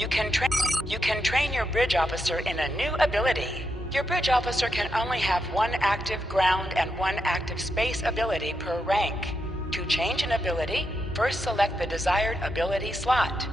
You can train your bridge officer in a new ability. Your bridge officer can only have one active ground and one active space ability per rank. To change an ability, first select the desired ability slot.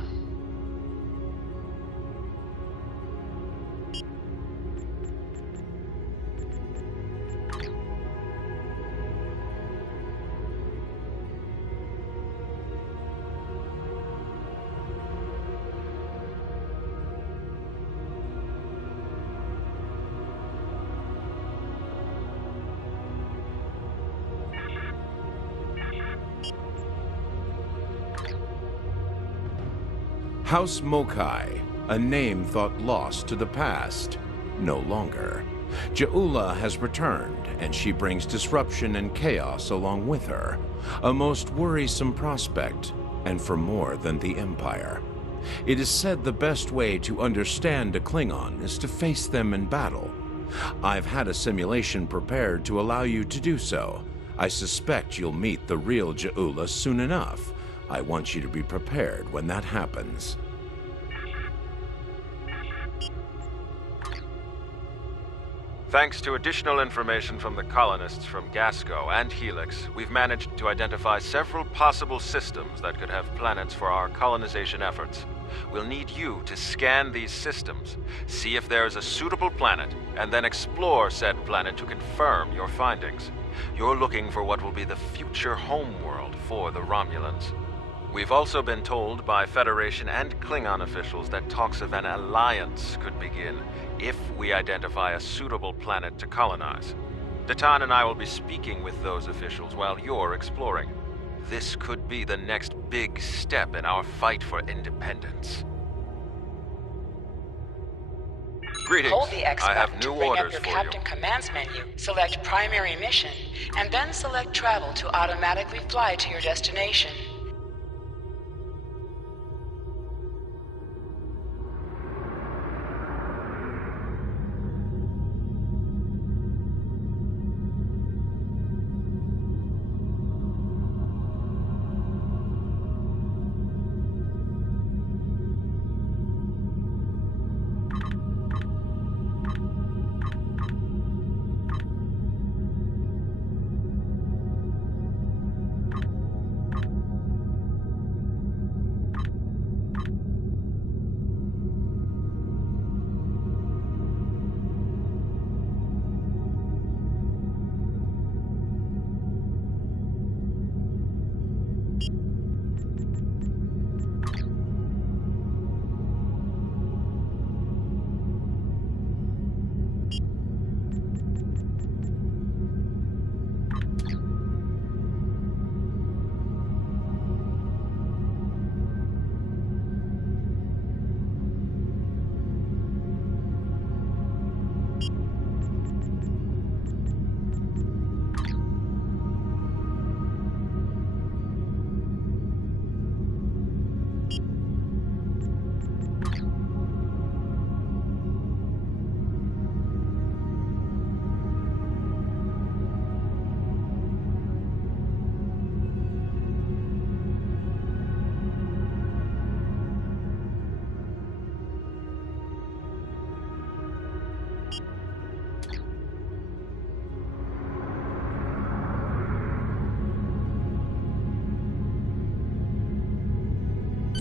House Mokai, a name thought lost to the past, no longer. Ja'ula has returned, and she brings disruption and chaos along with her. A most worrisome prospect, and for more than the Empire. It is said the best way to understand a Klingon is to face them in battle. I've had a simulation prepared to allow you to do so. I suspect you'll meet the real Ja'ula soon enough. I want you to be prepared when that happens. Thanks to additional information from the colonists from Gasco and Helix, we've managed to identify several possible systems that could have planets for our colonization efforts. We'll need you to scan these systems, see if there's a suitable planet, and then explore said planet to confirm your findings. You're looking for what will be the future homeworld for the Romulans. We've also been told by Federation and Klingon officials that talks of an alliance could begin if we identify a suitable planet to colonize. Datan and I will be speaking with those officials while you're exploring. This could be the next big step in our fight for independence. Greetings. Hold the X I have button new to bring orders up your for Captain you. Commands menu, select Primary Mission, and then select Travel to automatically fly to your destination.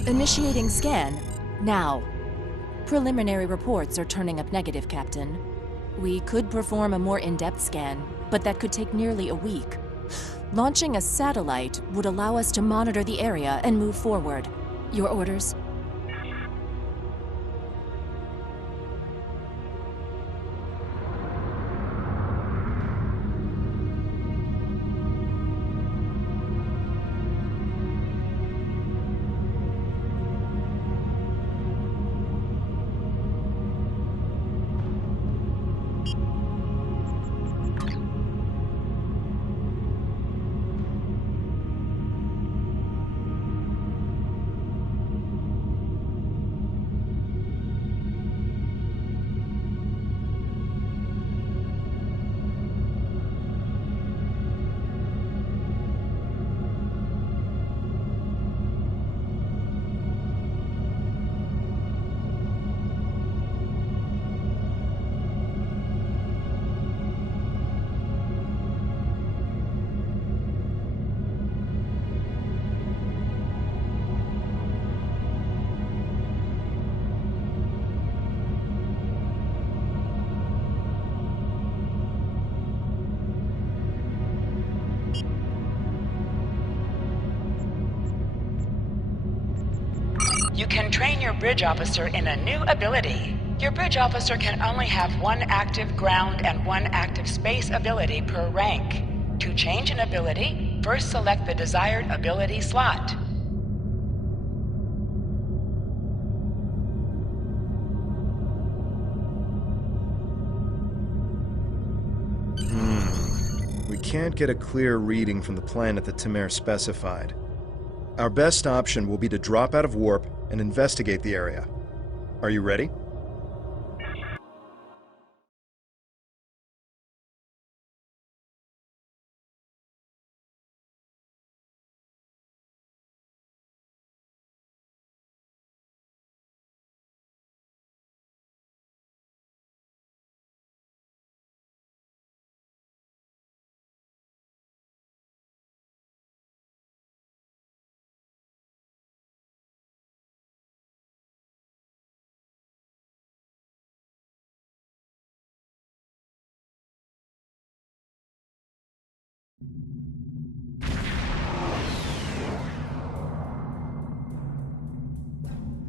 Initiating scan, now. Preliminary reports are turning up negative, Captain. We could perform a more in-depth scan, but that could take nearly a week. Launching a satellite would allow us to monitor the area and move forward. Your orders? You can train your bridge officer in a new ability. Your bridge officer can only have one active ground and one active space ability per rank. To change an ability, first select the desired ability slot. We can't get a clear reading from the planet that Tamir specified. Our best option will be to drop out of warp and investigate the area. Are you ready?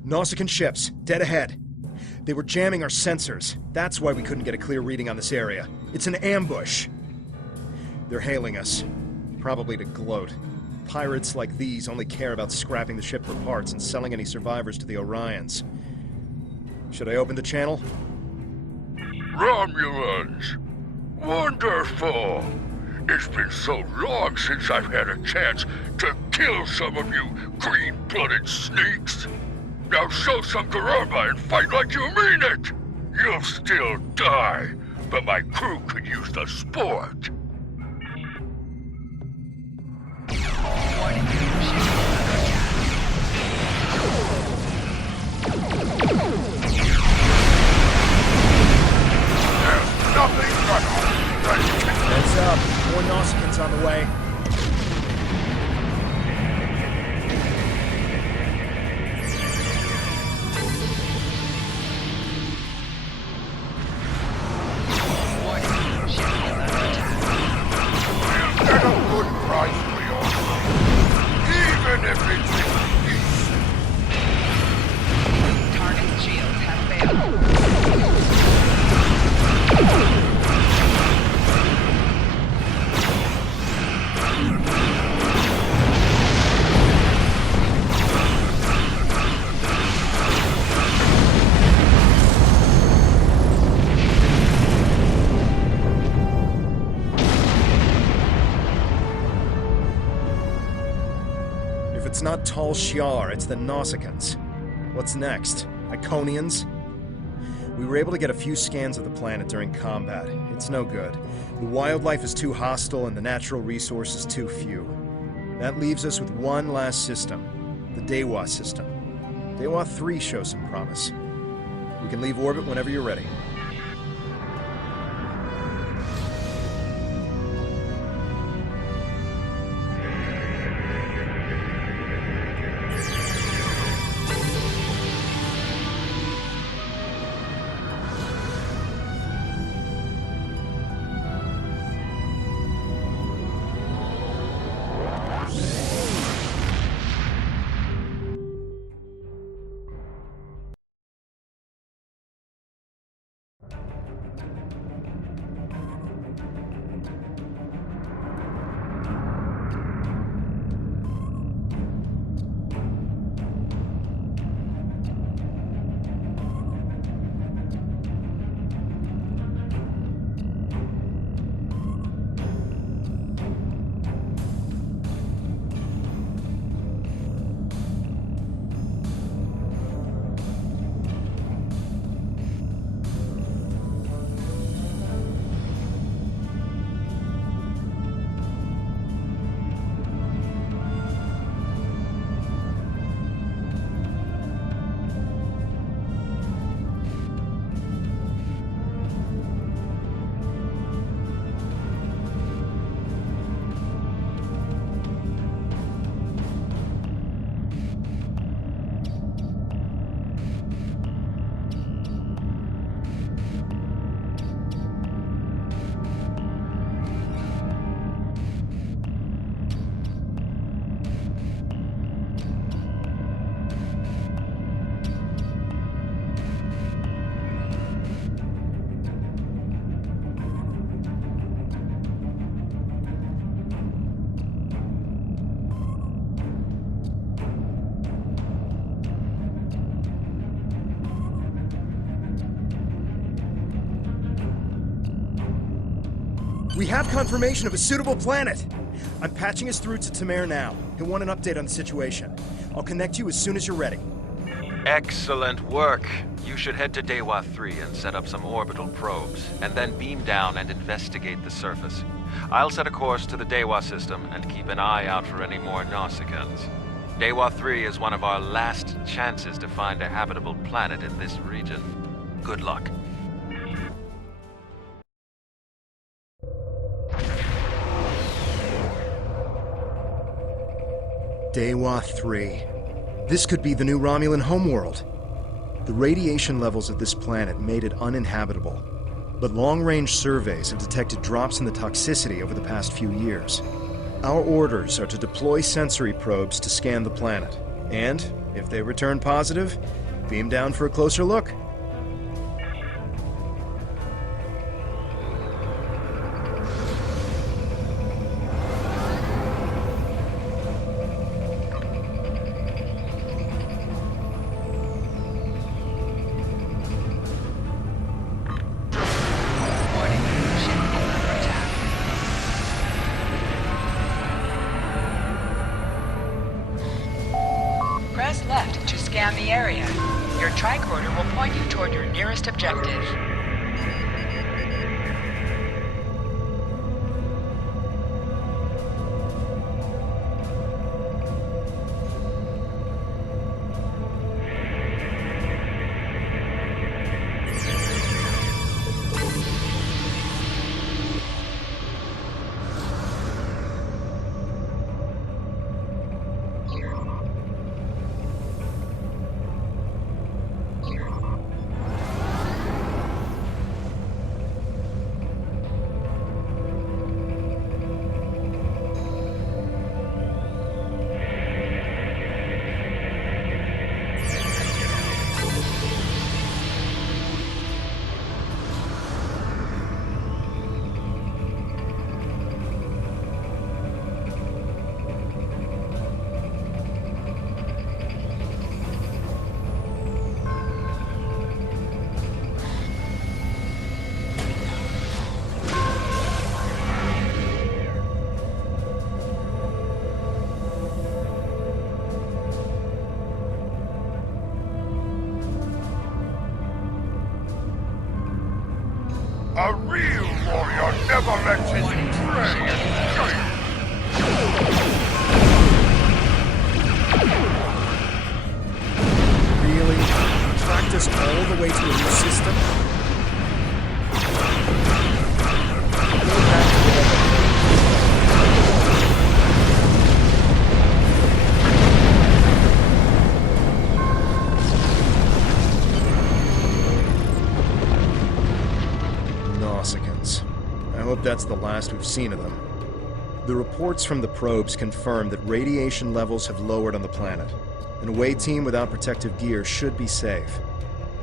Nausicaan ships, dead ahead. They were jamming our sensors. That's why we couldn't get a clear reading on this area. It's an ambush. They're hailing us. Probably to gloat. Pirates like these only care about scrapping the ship for parts and selling any survivors to the Orions. Should I open the channel? Romulans! Wonderful! It's been so long since I've had a chance to kill some of you green-blooded sneaks. Now show some garamba and fight like you mean it! You'll still die, but my crew could use the sport. Heads up. More Nausicans on the way. Get a good price for yours, even if it's in peace. Target shields have failed. If it's not Tal Shiar, it's the Nausicans. What's next? Iconians? We were able to get a few scans of the planet during combat. It's no good. The wildlife is too hostile and the natural resources too few. That leaves us with one last system, the Dewa system. Dewa 3 shows some promise. We can leave orbit whenever you're ready. We have confirmation of a suitable planet! I'm patching us through to Tamir now. He'll want an update on the situation. I'll connect you as soon as you're ready. Excellent work. You should head to Dewa 3 and set up some orbital probes, and then beam down and investigate the surface. I'll set a course to the Dewa system and keep an eye out for any more Nausicaans. Dewa 3 is one of our last chances to find a habitable planet in this region. Good luck. Dewa 3. This could be the new Romulan homeworld. The radiation levels of this planet made it uninhabitable, but long-range surveys have detected drops in the toxicity over the past few years. Our orders are to deploy sensory probes to scan the planet, and, if they return positive, beam down for a closer look. Press left to scan the area. Your tricorder will point you toward your nearest objective. A real warrior never lets his prey escape. Really? You tracked us all the way to a new system? Go back to whatever. Nausicaans. I hope that's the last we've seen of them. The reports from the probes confirm that radiation levels have lowered on the planet. An away team without protective gear should be safe.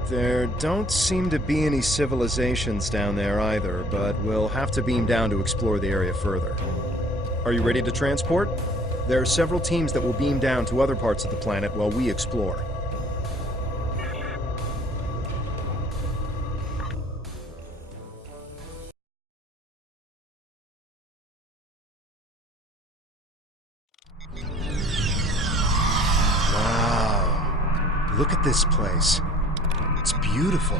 There don't seem to be any civilizations down there either, but we'll have to beam down to explore the area further. Are you ready to transport? There are several teams that will beam down to other parts of the planet while we explore. Wow. Look at this place. It's beautiful.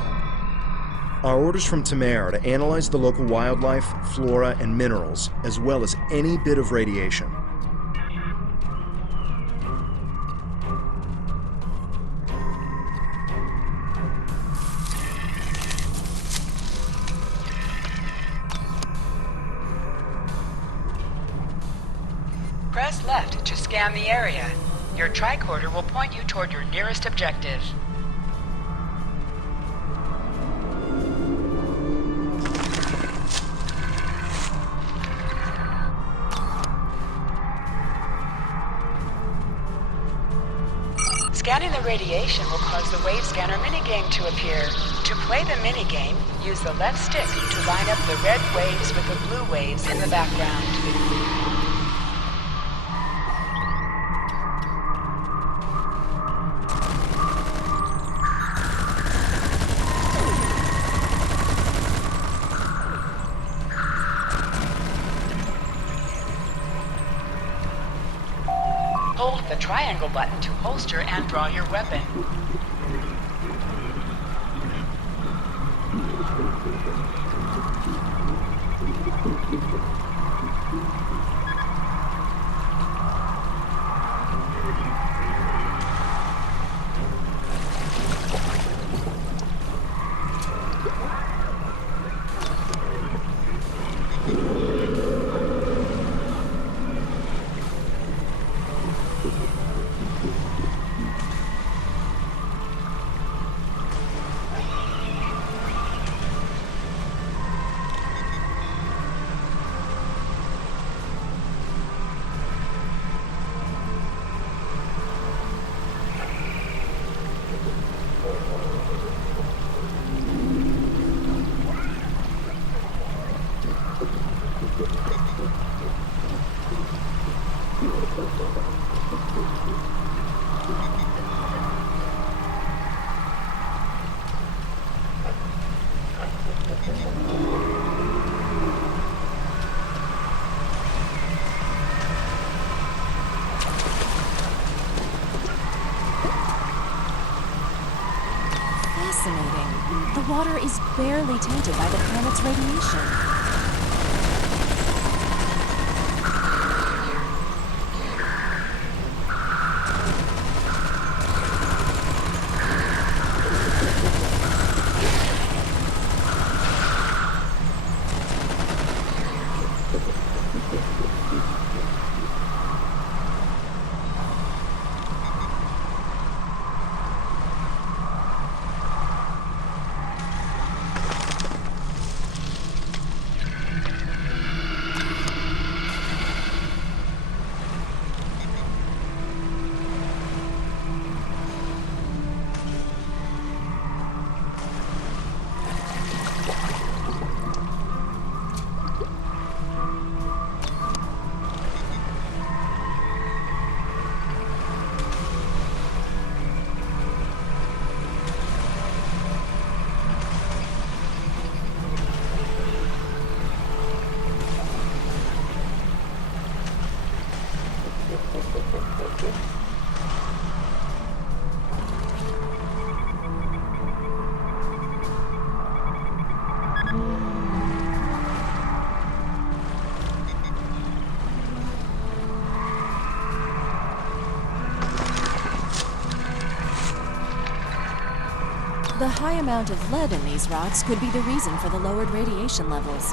Our orders from Tamir are to analyze the local wildlife, flora, and minerals, as well as any bit of radiation. Press left to scan the area. Your tricorder will point you toward your nearest objective. Scanning the radiation will cause the wave scanner minigame to appear. To play the minigame, use the left stick to line up the red waves with the blue waves in the background. the triangle button to holster and draw your weapon. Fascinating. The water is barely tainted by the planet's radiation. The high amount of lead in these rocks could be the reason for the lowered radiation levels.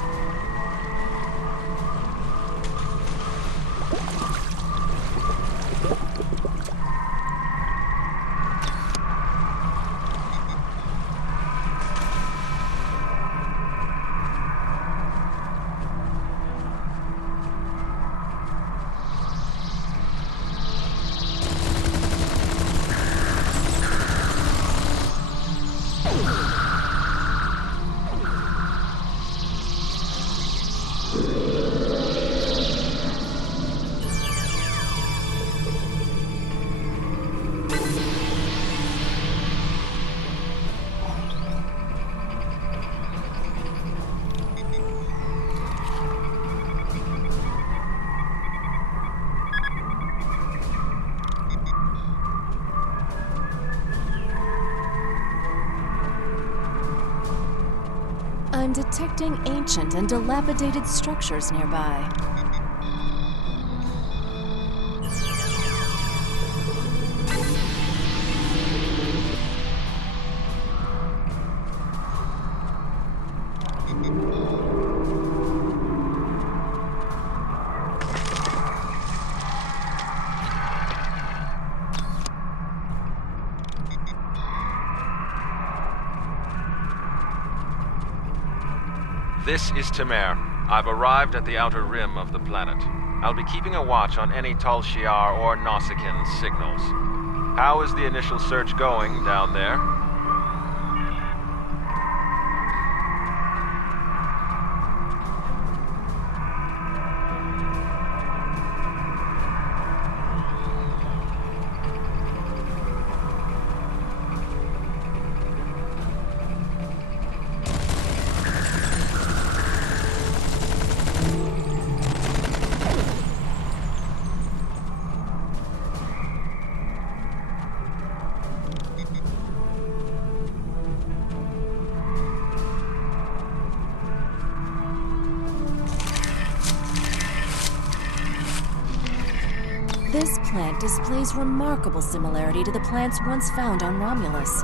I'm detecting ancient and dilapidated structures nearby. This is Temer. I've arrived at the outer rim of the planet. I'll be keeping a watch on any Tal Shiar or Nausicaan signals. How is the initial search going down there? plant displays remarkable similarity to the plants once found on Romulus.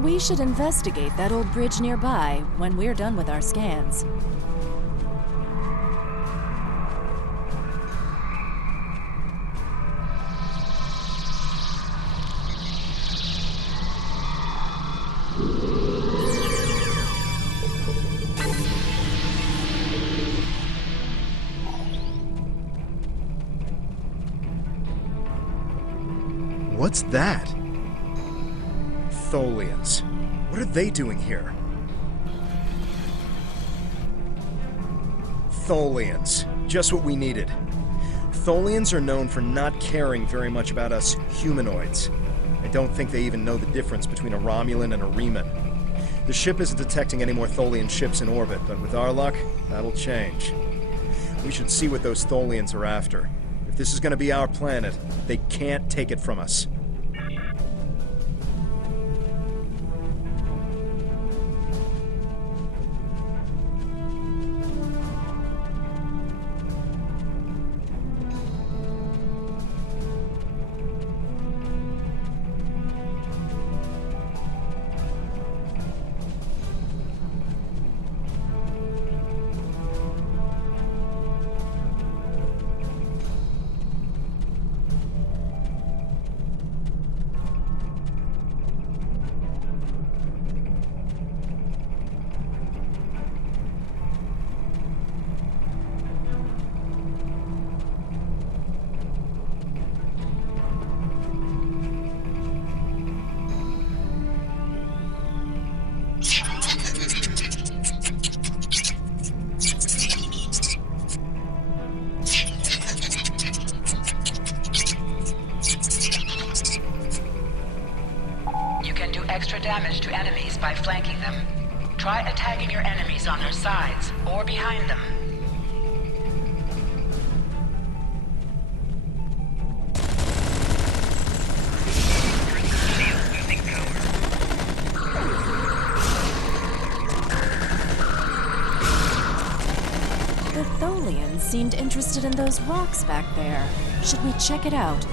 We should investigate that old bridge nearby when we're done with our scans. What's that? Tholians. What are they doing here? Tholians. Just what we needed. Tholians are known for not caring very much about us humanoids. I don't think they even know the difference between a Romulan and a Reman. The ship isn't detecting any more Tholian ships in orbit, but with our luck, that'll change. We should see what those Tholians are after. If this is going to be our planet, they can't take it from us. Extra damage to enemies by flanking them. Try attacking your enemies on their sides or behind them. The Tholians seemed interested in those rocks back there. Should we check it out?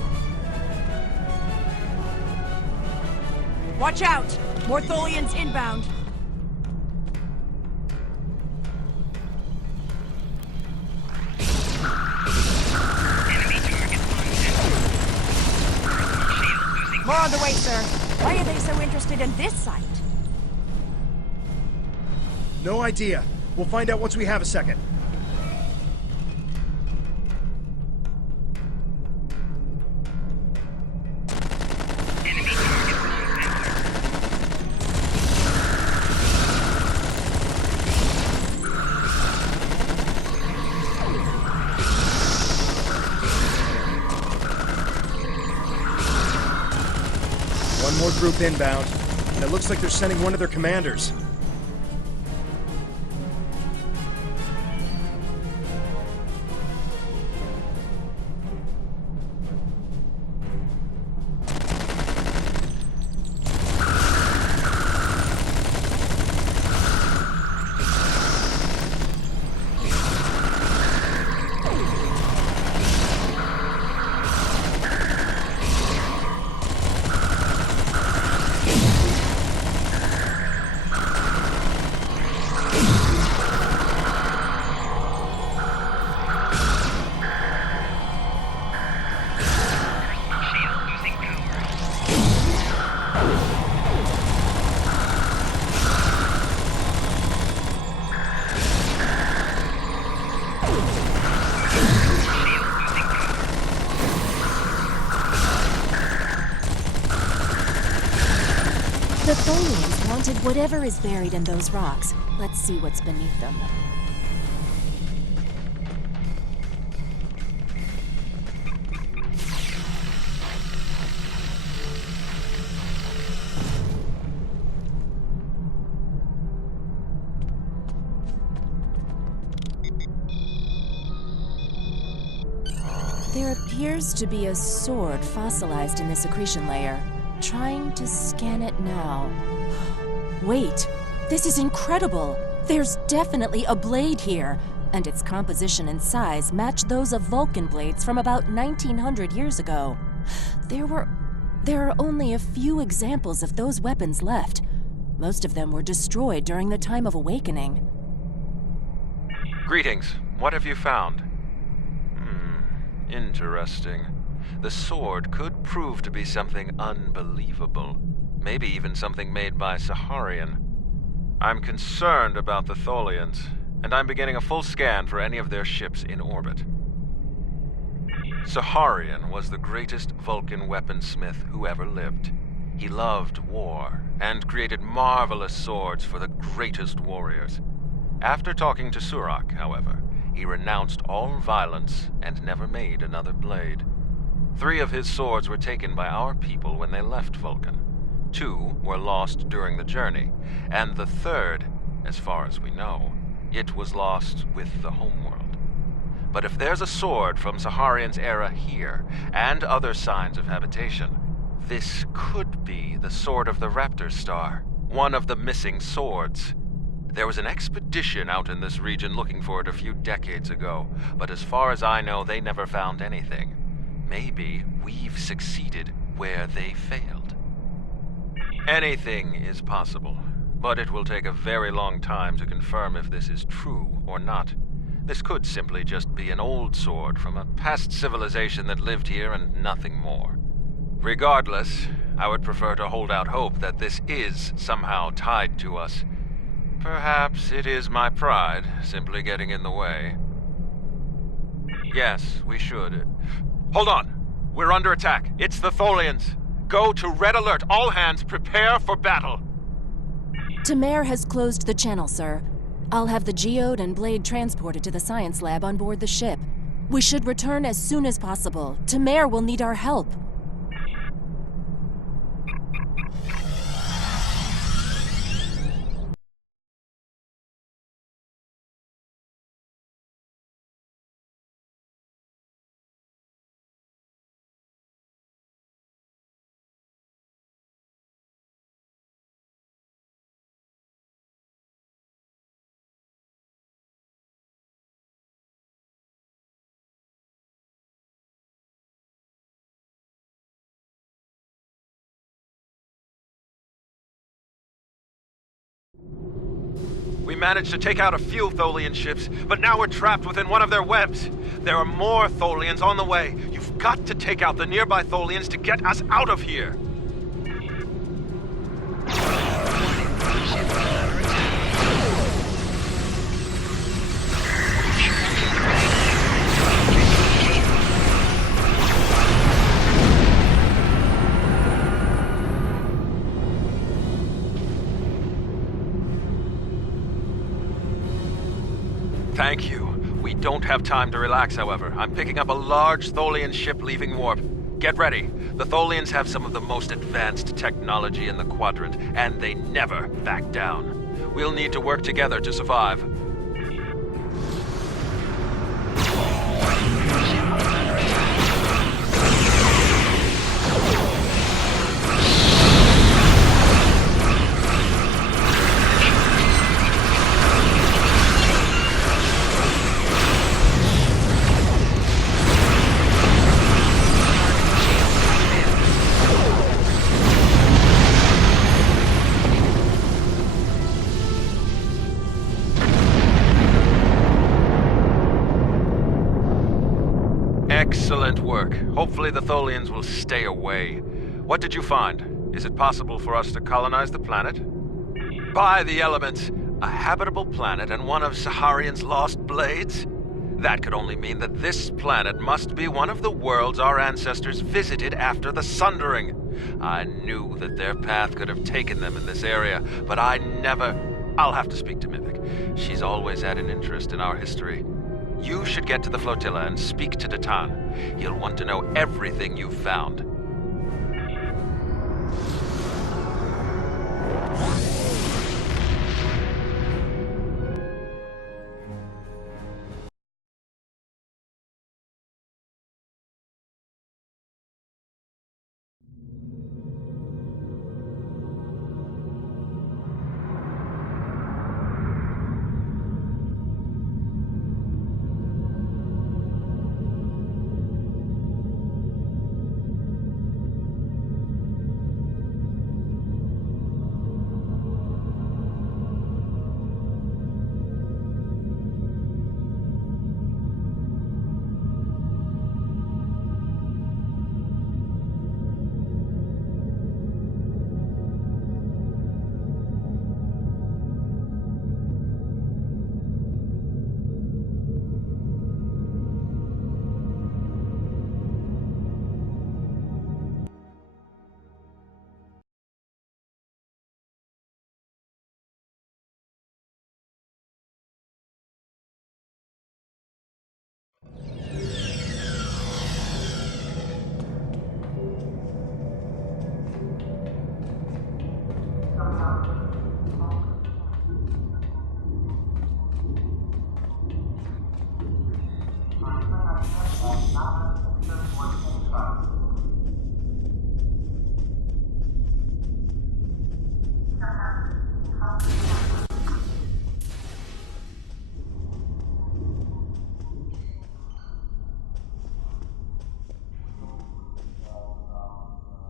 Watch out! More Tholians inbound. More on the way, sir. Why are they so interested in this site? No idea. We'll find out once we have a second. One more group inbound, and it looks like they're sending one of their commanders. The Tholians wanted whatever is buried in those rocks. Let's see what's beneath them. There appears to be a sword fossilized in this accretion layer. Trying to scan it now. Wait, this is incredible! There's definitely a blade here, and its composition and size match those of Vulcan blades from about 1900 years ago. There are only a few examples of those weapons left. Most of them were destroyed during the time of Awakening. Greetings. What have you found? Interesting. The sword could prove to be something unbelievable. Maybe even something made by Saharian. I'm concerned about the Tholians, and I'm beginning a full scan for any of their ships in orbit. Saharian was the greatest Vulcan weaponsmith who ever lived. He loved war, and created marvelous swords for the greatest warriors. After talking to Surak, however, he renounced all violence and never made another blade. 3 of his swords were taken by our people when they left Vulcan. 2 were lost during the journey, and the 3rd, as far as we know, it was lost with the homeworld. But if there's a sword from Saharian's era here, and other signs of habitation, this could be the Sword of the Raptor Star, one of the missing swords. There was an expedition out in this region looking for it a few decades ago, but as far as I know, they never found anything. Maybe we've succeeded where they failed. Anything is possible, but it will take a very long time to confirm if this is true or not. This could simply just be an old sword from a past civilization that lived here and nothing more. Regardless, I would prefer to hold out hope that this is somehow tied to us. Perhaps it is my pride simply getting in the way. Yes, we should. Hold on! We're under attack. It's the Tholians. Go to Red Alert. All hands, prepare for battle. Tamer has closed the channel, sir. I'll have the geode and blade transported to the science lab on board the ship. We should return as soon as possible. Tamer will need our help. We managed to take out a few Tholian ships, but now we're trapped within one of their webs. There are more Tholians on the way. You've got to take out the nearby Tholians to get us out of here. Thank you. We don't have time to relax, however. I'm picking up a large Tholian ship leaving warp. Get ready. The Tholians have some of the most advanced technology in the quadrant, and they never back down. We'll need to work together to survive. Excellent work. Hopefully the Tholians will stay away. What did you find? Is it possible for us to colonize the planet? By the elements! A habitable planet and one of Saharian's lost blades? That could only mean that this planet must be one of the worlds our ancestors visited after the Sundering. I knew that their path could have taken them in this area, but I never... I'll have to speak to Mythic. She's always had an interest in our history. You should get to the flotilla and speak to Datan. He'll want to know everything you've found.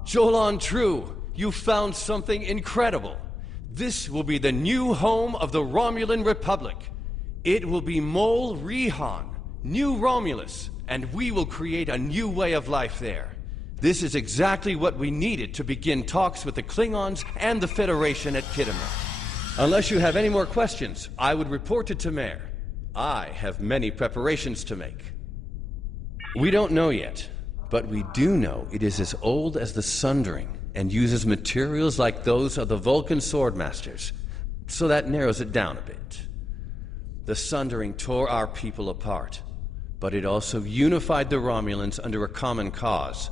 Jolan True, you found something incredible. This will be the new home of the Romulan Republic. It will be Mol Rihan, New Romulus, and we will create a new way of life there. This is exactly what we needed to begin talks with the Klingons and the Federation at Khitomer. Unless you have any more questions, I would report to Tamer. I have many preparations to make. We don't know yet, but we do know it is as old as the Sundering and uses materials like those of the Vulcan Swordmasters, so that narrows it down a bit. The Sundering tore our people apart, but it also unified the Romulans under a common cause: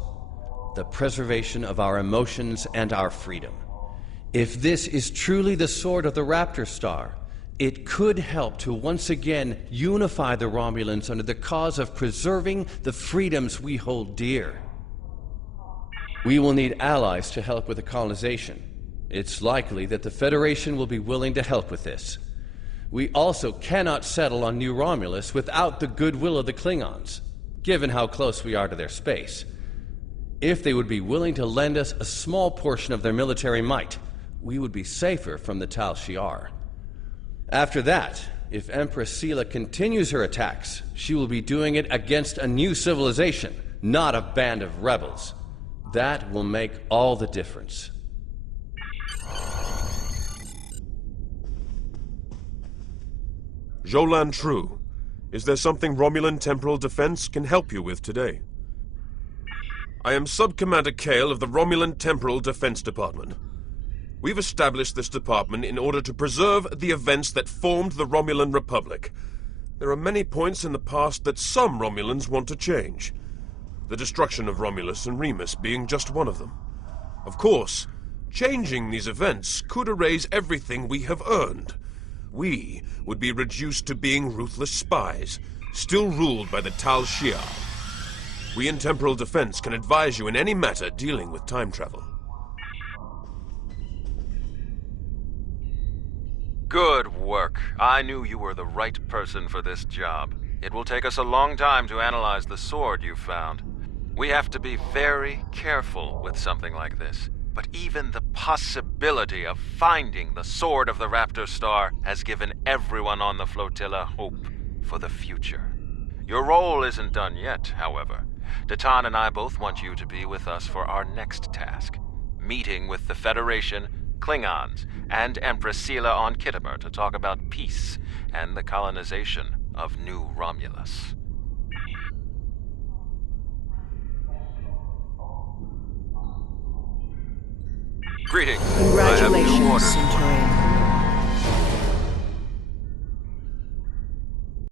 the preservation of our emotions and our freedom. If this is truly the sword of the Raptor Star, it could help to once again unify the Romulans under the cause of preserving the freedoms we hold dear. We will need allies to help with the colonization. It's likely that the Federation will be willing to help with this. We also cannot settle on New Romulus without the goodwill of the Klingons, given how close we are to their space. If they would be willing to lend us a small portion of their military might, we would be safer from the Tal Shiar. After that, if Empress Sela continues her attacks, she will be doing it against a new civilization, not a band of rebels. That will make all the difference. Jolan True, is there something Romulan Temporal Defense can help you with today? I am Sub-Commander Kale of the Romulan Temporal Defense Department. We've established this department in order to preserve the events that formed the Romulan Republic. There are many points in the past that some Romulans want to change. The destruction of Romulus and Remus being just one of them. Of course, changing these events could erase everything we have earned. We would be reduced to being ruthless spies, still ruled by the Tal Shiar. We in Temporal Defense can advise you in any matter dealing with time travel. Good work. I knew you were the right person for this job. It will take us a long time to analyze the sword you found. We have to be very careful with something like this. But even the possibility of finding the sword of the Raptor Star has given everyone on the flotilla hope for the future. Your role isn't done yet, however. Datan and I both want you to be with us for our next task. Meeting with the Federation, Klingons, and Empress Sela on Khitomer to talk about peace and the colonization of New Romulus. Greetings. I have new Congratulations, orders. Centurion.